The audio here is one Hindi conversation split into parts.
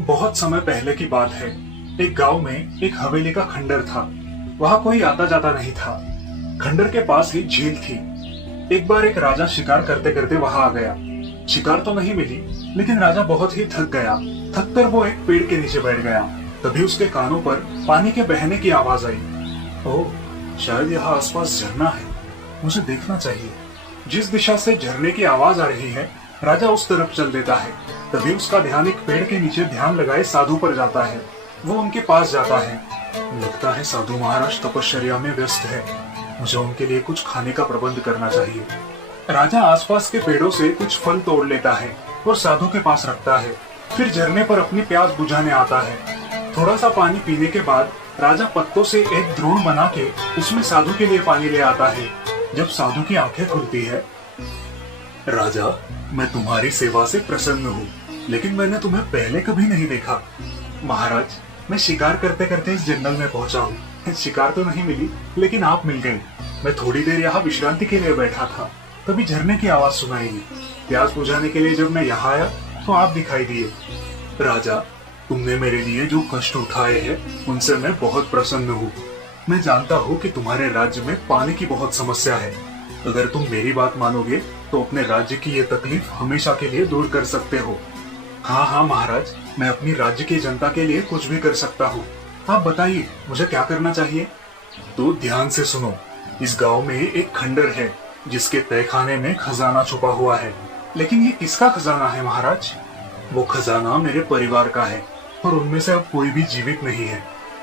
बहुत समय पहले की बात है। एक गांव में एक हवेली का खंडर था। वहां कोई आता जाता नहीं था। खंडर के पास ही झील थी। एक बार एक राजा शिकार करते करते वहां आ गया। शिकार तो नहीं मिली, लेकिन राजा बहुत ही थक गया। थक कर वो एक पेड़ के नीचे बैठ गया। तभी उसके कानों पर पानी के बहने की आवाज आई। ओह, शायद यहाँ आसपास झरना है। मुझे देखना चाहिए। जिस दिशा से झरने की आवाज आ रही है, राजा उस तरफ चल देता है। तभी उसका ध्यान एक पेड़ के नीचे ध्यान लगाए साधु पर जाता है। वो उनके पास जाता है। लगता है साधु महाराज तपश्चर्या में व्यस्त है। मुझे उनके लिए कुछ खाने का प्रबंध करना चाहिए। राजा आसपास के पेड़ों से कुछ फल तोड़ लेता है और साधु के पास रखता है। फिर झरने पर अपनी प्यास बुझाने आता है। थोड़ा सा पानी पीने के बाद राजा पत्तों से एक द्रोण बना के उसमें साधु के लिए पानी ले आता है। जब साधु की आंखें खुलती है, राजा, मैं तुम्हारी सेवा से प्रसन्न हूँ, लेकिन मैंने तुम्हें पहले कभी नहीं देखा। महाराज, मैं शिकार करते करते इस जंगल में पहुंचा हूँ। शिकार तो नहीं मिली, लेकिन आप मिल गए। मैं थोड़ी देर यहाँ विश्रांति के लिए बैठा था, तभी झरने की आवाज सुनाई दी। प्यास बुझाने के लिए जब मैं यहाँ आया तो आप दिखाई दिए। राजा, तुमने मेरे लिए जो कष्ट उठाए हैं, उनसे मैं बहुत प्रसन्न हूँ। मैं जानता हूँ कि तुम्हारे राज्य में पानी की बहुत समस्या है। अगर तुम मेरी बात मानोगे तो अपने राज्य की ये तकलीफ हमेशा के लिए दूर कर सकते हो। हाँ हाँ महाराज, मैं अपनी राज्य की जनता के लिए कुछ भी कर सकता हूँ। आप बताइए, मुझे क्या करना चाहिए? तो ध्यान से सुनो। इस गांव में एक खंडर है जिसके तहखाने में खजाना छुपा हुआ है। लेकिन ये किसका खजाना है महाराज? वो खजाना मेरे परिवार का है और उनमें से अब कोई भी जीवित नहीं है।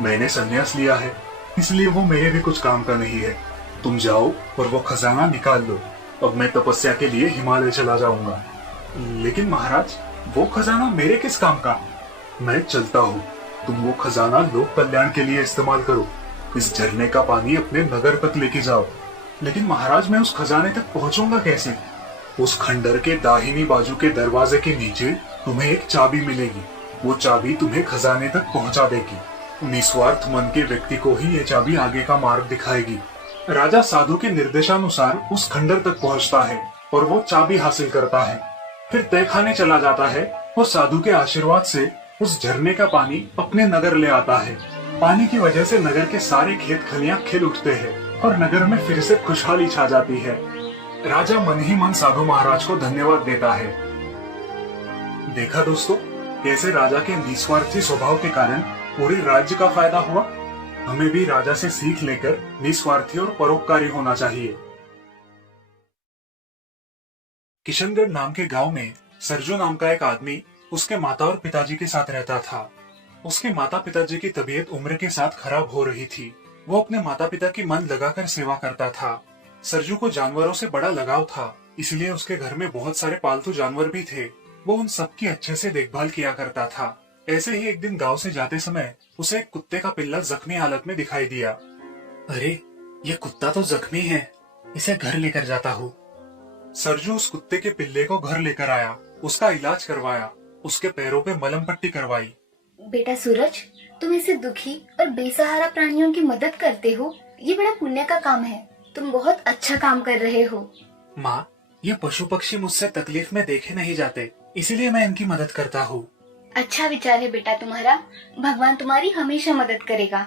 मैंने संन्यास लिया है, इसलिए वो मेरे भी कुछ काम का नहीं है। तुम जाओ और वो खजाना निकाल लो। अब मैं तपस्या के लिए हिमालय चला जाऊंगा। लेकिन महाराज, वो खजाना मेरे किस काम का? मैं चलता हूँ। तुम वो खजाना लोक कल्याण के लिए इस्तेमाल करो। इस झरने का पानी अपने नगर तक लेके जाओ। लेकिन महाराज, मैं उस खजाने तक पहुंचूंगा कैसे? उस खंडर के दाहिनी बाजू के दरवाजे के नीचे तुम्हें एक चाबी मिलेगी। वो चाबी तुम्हें खजाने तक पहुंचा देगी। निस्वार्थ मन के व्यक्ति को ही ये चाबी आगे का मार्ग दिखाएगी। राजा साधु के निर्देशानुसार उस खंडर तक पहुंचता है और वो चाबी हासिल करता है। फिर तहखाने चला जाता है और साधु के आशीर्वाद से उस झरने का पानी अपने नगर ले आता है। पानी की वजह से नगर के सारे खेत खलियां खिल उठते हैं और नगर में फिर से खुशहाली छा जाती है। राजा मन ही मन साधु महाराज को धन्यवाद देता है। देखा दोस्तों, कैसे राजा के निस्वार्थी स्वभाव के कारण पूरे राज्य का फायदा हुआ। हमें भी राजा से सीख लेकर निस्वार्थी और परोपकारी होना चाहिए। किशनगढ़ नाम के गांव में सरजू नाम का एक आदमी उसके माता और पिताजी के साथ रहता था। उसके माता पिताजी की तबीयत उम्र के साथ खराब हो रही थी। वो अपने माता पिता की मन लगाकर सेवा करता था। सरजू को जानवरों से बड़ा लगाव था, इसलिए उसके घर में बहुत सारे पालतू जानवर भी थे। वो उन सबकी अच्छे से देखभाल किया करता था। ऐसे ही एक दिन गांव से जाते समय उसे एक कुत्ते का पिल्ला जख्मी हालत में दिखाई दिया। अरे, ये कुत्ता तो जख्मी है, इसे घर लेकर जाता हूँ। सरजू उस कुत्ते के पिल्ले को घर लेकर आया, उसका इलाज करवाया, उसके पैरों पे मलहम पट्टी करवाई। बेटा सूरज, तुम ऐसे दुखी और बेसहारा प्राणियों की मदद करते हो, ये बड़ा पुण्य का काम है। तुम बहुत अच्छा काम कर रहे हो। माँ, ये पशु पक्षी मुझसे तकलीफ में देखे नहीं जाते, इसीलिए मैं इनकी मदद करता हूँ। अच्छा विचार है बेटा तुम्हारा। भगवान तुम्हारी हमेशा मदद करेगा।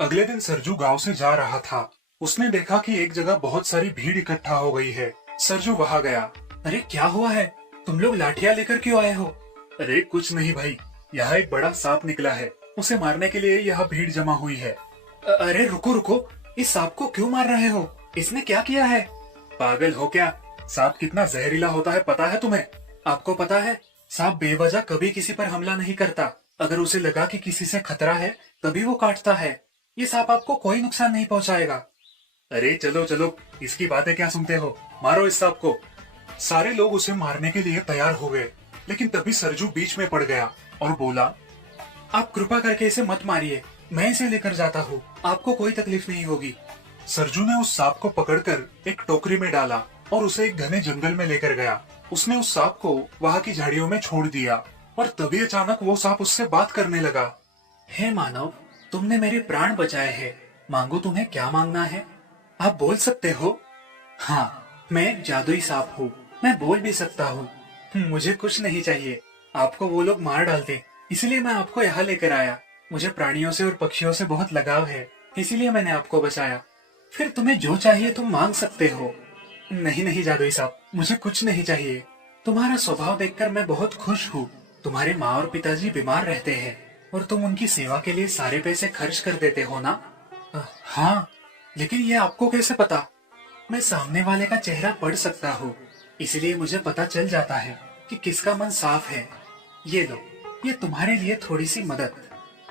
अगले दिन सरजू गांव से जा रहा था। उसने देखा कि एक जगह बहुत सारी भीड़ इकट्ठा हो गई है। सरजू वहां गया। अरे, क्या हुआ है? तुम लोग लाठियां लेकर क्यों आए हो? अरे कुछ नहीं भाई, यहाँ एक बड़ा सांप निकला है, उसे मारने के लिए यहाँ भीड़ जमा हुई है। अरे रुको रुको, इस सांप को क्यों मार रहे हो? इसने क्या किया है? पागल हो क्या? सांप कितना जहरीला होता है पता है तुम्हें? आपको पता है, सांप बेवजह कभी किसी पर हमला नहीं करता। अगर उसे लगा कि किसी से खतरा है तभी वो काटता है। ये सांप आपको कोई नुकसान नहीं पहुंचाएगा। अरे चलो चलो, इसकी बातें क्या सुनते हो? मारो इस सांप को। सारे लोग उसे मारने के लिए तैयार हो गए, लेकिन तभी सरजू बीच में पड़ गया और बोला, आप कृपा करके इसे मत मारिए, मैं इसे लेकर जाता हूँ, आपको कोई तकलीफ नहीं होगी। सरजू ने उस सांप को पकड़कर एक टोकरी में डाला और उसे एक घने जंगल में लेकर गया। उसने उस सांप को वहां की झाड़ियों में छोड़ दिया और तभी अचानक वो सांप उससे बात करने लगा। हे मानव, तुमने मेरे प्राण बचाए हैं, मांगो तुम्हें क्या मांगना है? आप बोल सकते हो? हाँ, मैं एक जादुई सांप हूँ, मैं बोल भी सकता हूँ। मुझे कुछ नहीं चाहिए, आपको वो लोग मार डालते, इसलिए मैं आपको यहाँ लेकर आया। मुझे प्राणियों से और पक्षियों से बहुत लगाव है, इसीलिए मैंने आपको बचाया। फिर तुम्हें जो चाहिए तुम मांग सकते हो। नहीं नहीं जादुई साहब, मुझे कुछ नहीं चाहिए। तुम्हारा स्वभाव देखकर मैं बहुत खुश हूँ। तुम्हारे माँ और पिताजी बीमार रहते हैं और तुम उनकी सेवा के लिए सारे पैसे खर्च कर देते हो ना? हाँ, लेकिन ये आपको कैसे पता? मैं सामने वाले का चेहरा पढ़ सकता हूँ, इसलिए मुझे पता चल जाता है कि किसका मन साफ है। ये लो, ये तुम्हारे लिए थोड़ी सी मदद।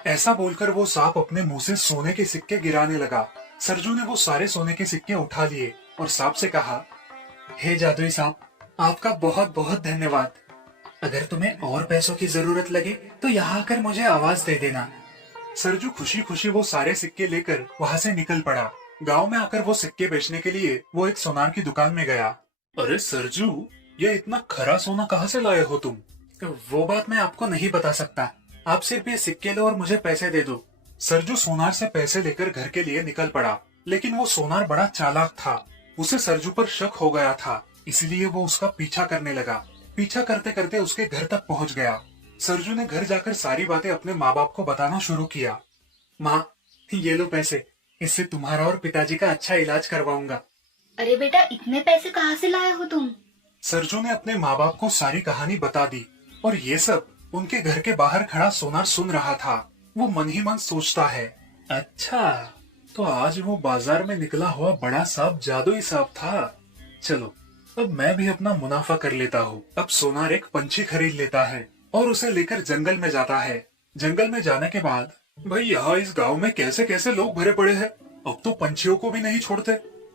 ऐसा बोलकर वो सांप अपने मुंह से सोने के सिक्के गिराने लगा। सरजू ने वो सारे सोने के सिक्के उठा लिए और सांप से कहा, हे जादुई सांप, आपका बहुत बहुत धन्यवाद। अगर तुम्हें और पैसों की जरूरत लगे तो यहाँ आकर मुझे आवाज दे देना। सरजू खुशी खुशी वो सारे सिक्के लेकर वहाँ से निकल पड़ा। गांव में आकर वो सिक्के बेचने के लिए वो एक सोनार की दुकान में गया। अरे सरजू, ये इतना खरा सोना कहाँ से लाए हो तुम? वो बात मैं आपको नहीं बता सकता। आप सिर्फ ये सिक्के लो और मुझे पैसे दे दो। सरजू सोनार से पैसे लेकर घर के लिए निकल पड़ा, लेकिन वो सोनार बड़ा चालाक था। उसे सरजू पर शक हो गया था, इसलिए वो उसका पीछा करने लगा। पीछा करते करते उसके घर तक पहुंच गया। सरजू ने घर जाकर सारी बातें अपने माँ बाप को बताना शुरू किया। माँ, ये लो पैसे, इससे तुम्हारा और पिताजी का अच्छा इलाज करवाऊंगा। अरे बेटा, इतने पैसे कहाँ से लाए हो तुम? सरजू ने अपने माँ बाप को सारी कहानी बता दी और ये सब उनके घर के बाहर खड़ा सोनार सुन रहा था। वो मन ही मन सोचता है, अच्छा तो आज वो बाजार में निकला हुआ बड़ा सांप जादुई सांप था। चलो अब मैं भी अपना मुनाफा कर लेता हूँ। अब सोनार एक पंछी खरीद लेता है और उसे लेकर जंगल में जाता है। जंगल में जाने के बाद, भाई यहाँ इस गांव में कैसे कैसे लोग भरे पड़े हैं। अब तो पंछियों को भी नहीं छोड़ते।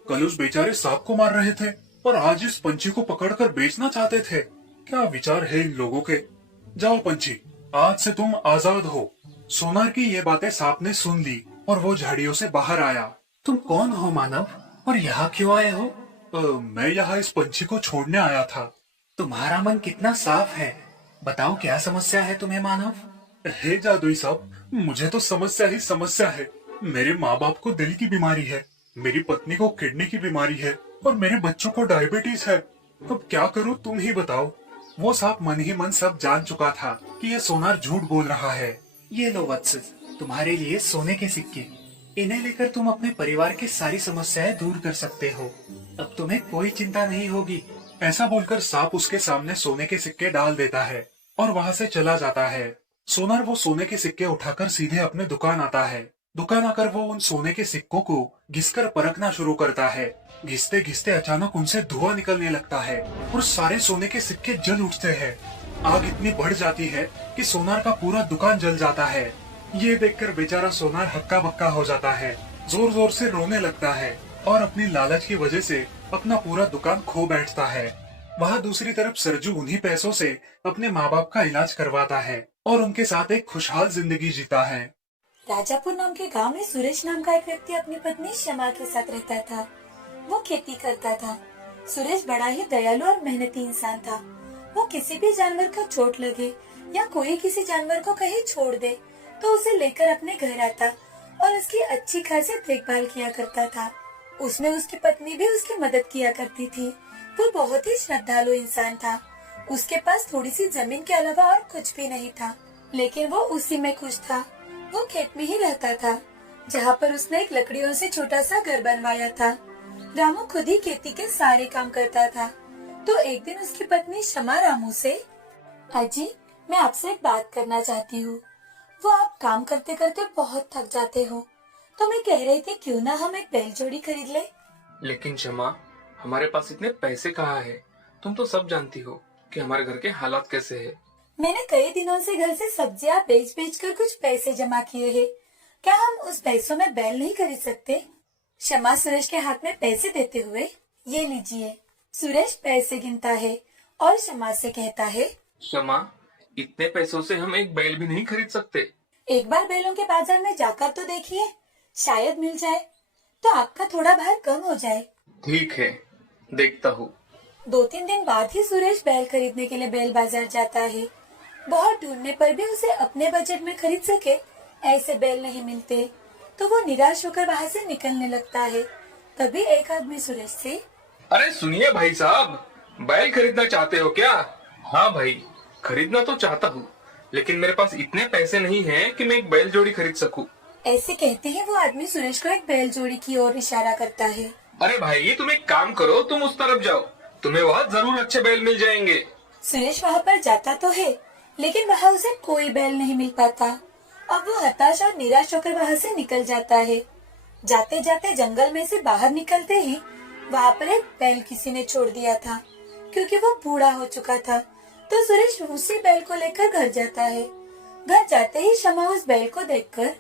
कल उस बेचारे सांप को मार रहे थे और आज इस पंछी को पकड़कर बेचना चाहते थे। क्या विचार है इन लोगों के। जाओ पंछी, आज से तुम आजाद हो। सोनार की ये बातें सांप ने सुन ली और वो झाड़ियों से बाहर आया। तुम कौन हो मानव, और यहाँ क्यों आए हो? मैं यहाँ इस पंछी को छोड़ने आया था। तुम्हारा मन कितना साफ है। बताओ क्या समस्या है तुम्हें मानव? हे जादुई साहब, मुझे तो समस्या ही समस्या है। मेरे माँ बाप को दिल की बीमारी है, मेरी पत्नी को किडनी की बीमारी है और मेरे बच्चों को डायबिटीज है। अब क्या करूँ तुम ही बताओ। वो सांप मन ही मन सब जान चुका था कि ये सोनार झूठ बोल रहा है। ये लो वत्स, तुम्हारे लिए सोने के सिक्के। इन्हें लेकर तुम अपने परिवार की सारी समस्याएं दूर कर सकते हो। अब तुम्हें कोई चिंता नहीं होगी। ऐसा बोलकर सांप उसके सामने सोने के सिक्के डाल देता है और वहाँ से चला जाता है। सोनार वो सोने के सिक्के उठाकर सीधे अपने दुकान आता है। दुकान आकर वो उन सोने के सिक्कों को घिसकर परखना शुरू करता है। घिसते घिसते अचानक उनसे धुआं निकलने लगता है और सारे सोने के सिक्के जल उठते हैं। आग इतनी बढ़ जाती है कि सोनार का पूरा दुकान जल जाता है। ये देखकर बेचारा सोनार हक्का बक्का हो जाता है, जोर जोर से रोने लगता है और अपनी लालच की वजह से अपना पूरा दुकान खो बैठता है। वहाँ दूसरी तरफ सरजू उन्हीं पैसों से अपने माँ बाप का इलाज करवाता है और उनके साथ एक खुशहाल जिंदगी जीता है। राजापुर नाम के गांव में सुरेश नाम का एक व्यक्ति अपनी पत्नी शमा के साथ रहता था। वो खेती करता था। सुरेश बड़ा ही दयालु और मेहनती इंसान था। वो किसी भी जानवर को चोट लगे या कोई किसी जानवर को कहीं छोड़ दे तो उसे लेकर अपने घर आता और उसकी अच्छी खासी देखभाल किया करता था। उसमें उसकी पत्नी भी उसकी मदद किया करती थी। वो बहुत ही श्रद्धालु इंसान था। उसके पास थोड़ी सी जमीन के अलावा और कुछ भी नहीं था, लेकिन वो उसी में खुश था। वो खेत में ही रहता था, जहाँ पर उसने एक लकड़ियों से छोटा सा घर बनवाया था। रामू खुद ही खेती के सारे काम करता था। तो एक दिन उसकी पत्नी शमा रामू से, अजी मैं आपसे एक बात करना चाहती हूँ। वो आप काम करते करते बहुत थक जाते हो, तो मैं कह रही थी क्यों ना हम एक बैल जोड़ी खरीद ले। लेकिन शमा, हमारे पास इतने पैसे कहाँ है? तुम तो सब जानती हो कि हमारे घर के हालात कैसे हैं। मैंने कई दिनों से घर से सब्जियां बेच बेच कर कुछ पैसे जमा किए हैं। क्या हम उस पैसों में बैल नहीं खरीद सकते? शमा सुरेश के हाथ में पैसे देते हुए, ये लीजिए। सुरेश पैसे गिनता है और शमा से कहता है, शमा, इतने पैसों से हम एक बैल भी नहीं खरीद सकते। एक बार बैलों के बाजार में जाकर तो देखिए, शायद मिल जाए तो आपका थोड़ा भार कम हो जाए। ठीक है, देखता हूँ। 2-3 दिन बाद ही सुरेश बैल खरीदने के लिए बैल बाजार जाता है। बहुत ढूंढने पर भी उसे अपने बजट में खरीद सके ऐसे बैल नहीं मिलते, तो वो निराश होकर वहाँ से निकलने लगता है। तभी एक आदमी सुरेश से, अरे सुनिए भाई साहब, बैल खरीदना चाहते हो क्या? हाँ भाई, खरीदना तो चाहता हूँ, लेकिन मेरे पास इतने पैसे नहीं हैं कि मैं एक बैल जोड़ी खरीद सकूं। ऐसे कहते ही वो आदमी सुरेश को एक बैल जोड़ी की ओर इशारा करता है। अरे भाई, तुम एक काम करो, तुम उस तरफ जाओ, तुम्हें वहाँ जरूर अच्छे बैल मिल जाएंगे। सुरेश वहाँ पर जाता तो है, लेकिन वहाँ उसे कोई बैल नहीं मिल पाता। अब वो हताश और निराश होकर वहाँ से निकल जाता है। जाते जाते जंगल में से बाहर निकलते ही वहाँ पर एक बैल किसी ने छोड़ दिया था, क्योंकि वो बूढ़ा हो चुका था। तो सुरेश उसी बैल को लेकर घर जाता है। घर जाते ही शमा उस बैल को देखकर,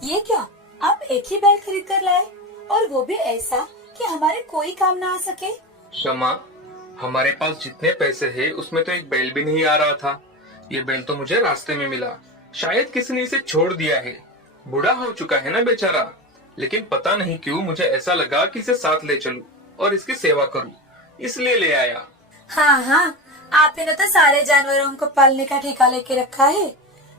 ये क्या, आप एक ही बैल खरीद कर लाए, और वो भी ऐसा कि हमारे कोई काम ना आ सके। शमा, हमारे पास जितने पैसे हैं उसमें तो एक बैल भी नहीं आ रहा था। ये बैल तो मुझे रास्ते में मिला, शायद किसी ने इसे छोड़ दिया है। बूढ़ा हो चुका है ना बेचारा, लेकिन पता नहीं क्यों मुझे ऐसा लगा कि इसे साथ ले चलूं और इसकी सेवा करूं, इसलिए ले आया। हाँ हाँ, आपने तो सारे जानवरों को पालने का ठेका लेके रखा है।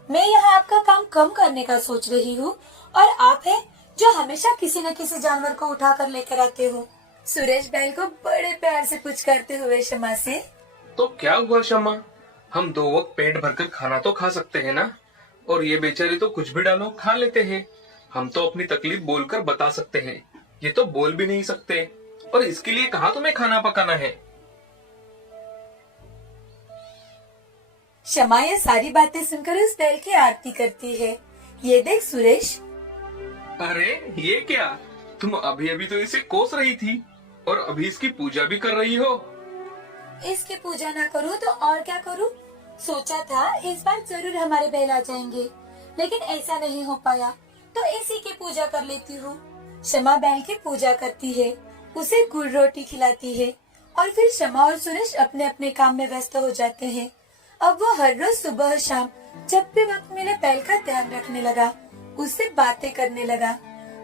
मैं यहाँ आपका काम कम करने का सोच रही हूँ, और आप हैं जो हमेशा किसी न किसी जानवर को उठा कर लेकर आते हो। सुरेश बैल को बड़े प्यार से पूछ करते हुए शमा से, तो क्या हुआ शमा, हम 2 वक्त पेट भरकर खाना तो खा सकते हैं ना, और ये बेचारे तो कुछ भी डालो खा लेते हैं। हम तो अपनी तकलीफ बोलकर बता सकते हैं, ये तो बोल भी नहीं सकते, और इसके लिए कहाँ तुम्हें खाना पकाना है। शमा ये सारी बातें सुनकर उस बैल की आरती करती है। ये देख सुरेश, अरे ये क्या, तुम अभी अभी तो इसे कोस रही थी और अभी इसकी पूजा भी कर रही हो। इसकी पूजा ना करूँ तो और क्या करूँ। सोचा था इस बार जरूर हमारे बैल आ जाएंगे, लेकिन ऐसा नहीं हो पाया, तो इसी की पूजा कर लेती हूँ। शमा बैल की पूजा करती है, उसे गुड़ रोटी खिलाती है, और फिर शमा और सुरेश अपने अपने काम में व्यस्त हो जाते हैं। अब वो हर रोज सुबह शाम जब भी वक्त मिले बैल का ध्यान रखने लगा, उससे बातें करने लगा।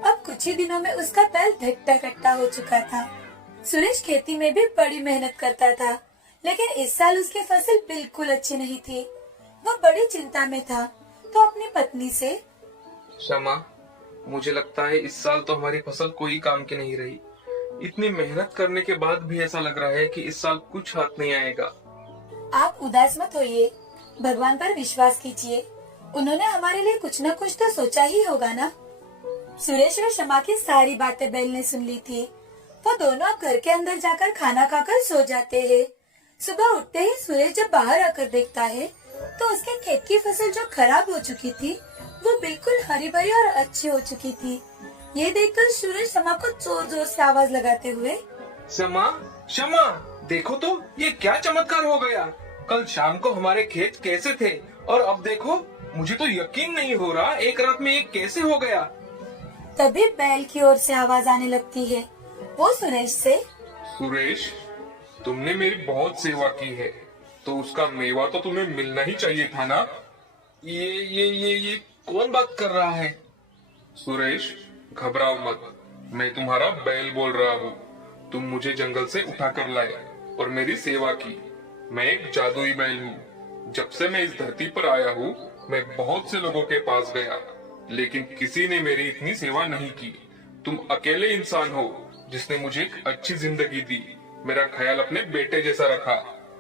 अब कुछ ही दिनों में उसका बैल ढट्टा कट्टा हो चुका था। सुरेश खेती में भी बड़ी मेहनत करता था, लेकिन इस साल उसकी फसल बिल्कुल अच्छी नहीं थी। वो बड़ी चिंता में था, तो अपनी पत्नी से, शमा, मुझे लगता है इस साल तो हमारी फसल कोई काम की नहीं रही। इतनी मेहनत करने के बाद भी ऐसा लग रहा है कि इस साल कुछ हाथ नहीं आएगा। आप उदास मत होइए, भगवान पर विश्वास कीजिए, उन्होंने हमारे लिए कुछ न कुछ तो सोचा ही होगा ना। सुरेश और शमा की सारी बातें बैल ने सुन ली थी। वो दोनों अब घर के अंदर जाकर खाना खाकर सो जाते हैं। सुबह उठते ही सुरेश जब बाहर आकर देखता है, तो उसके खेत की फसल जो खराब हो चुकी थी, वो बिल्कुल हरी भरी और अच्छी हो चुकी थी। ये देखकर सुरेश शमा को जोर जोर से आवाज लगाते हुए, शमा, शमा, देखो तो ये क्या चमत्कार हो गया। कल शाम को हमारे खेत कैसे थे, और अब देखो, मुझे तो यकीन नहीं हो रहा एक रात में ये कैसे हो गया। तभी बैल की ओर से आवाज आने लगती है। वो सुरेश से, सुरेश, तुमने मेरी बहुत सेवा की है, तो उसका मेवा तो तुम्हें मिलना ही चाहिए था ना। ये कौन बात कर रहा है। सुरेश, घबराओ मत, मैं तुम्हारा बैल बोल रहा हूँ। तुम मुझे जंगल से उठा कर लाए और मेरी सेवा की। मैं एक जादुई बैल हूँ। जब से मैं इस धरती पर आया हूँ, मैं बहुत से लोगों के पास गया, लेकिन किसी ने मेरी इतनी सेवा नहीं की। तुम अकेले इंसान हो जिसने मुझे एक अच्छी जिंदगी दी, मेरा ख्याल अपने बेटे जैसा रखा।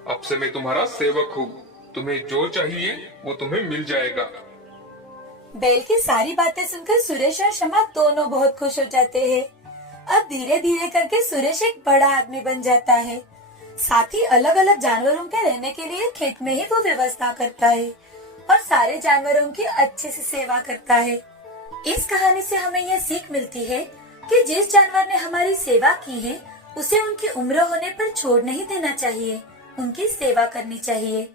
अब से मैं तुम्हारा सेवक हूँ। तुम्हें जो चाहिए वो तुम्हें मिल जाएगा। बैल की सारी बातें सुनकर सुरेश और शमा दोनों बहुत खुश हो जाते हैं। अब धीरे धीरे करके सुरेश एक बड़ा आदमी बन जाता है। साथ ही अलग अलग जानवरों के रहने के लिए खेत में ही वो व्यवस्था करता है और सारे जानवरों की अच्छे से सेवा करता है। इस कहानी से हमें यह सीख मिलती है कि जिस जानवर ने हमारी सेवा की है, उसे उनकी उम्र होने पर छोड़ नहीं देना चाहिए, उनकी सेवा करनी चाहिए।